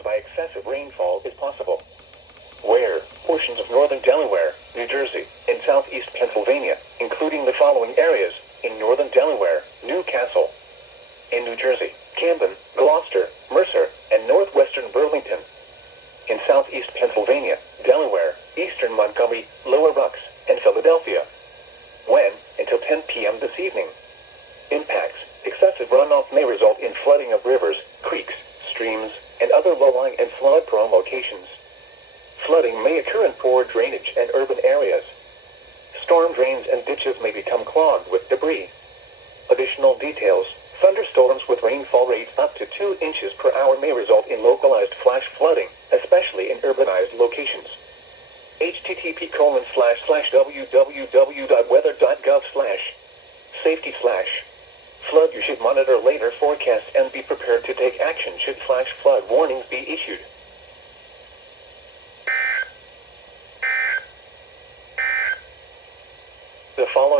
caused by excessive rainfall is possible. Where portions of northern Delaware, New Jersey, and southeast Pennsylvania, including the following areas: in northern Delaware, Newcastle; in New Jersey, Camden, Gloucester, Mercer, and northwestern Burlington; in southeast Pennsylvania, Delaware, eastern Montgomery, Lower Bucks, and Philadelphia. When? Until 10 p.m. this evening. Impacts: excessive runoff may result in flooding of rivers, creeks, streams, and other low-lying and flood-prone locations. Flooding may occur in poor drainage and urban areas. Storm drains and ditches may become clogged with debris. Additional details: thunderstorms with rainfall rates up to 2 inches per hour may result in localized flash flooding, especially in urbanized locations. http://www.weather.gov/safety/flood. You should monitor later forecasts and be prepared to take action should flash flood warnings be issued. The following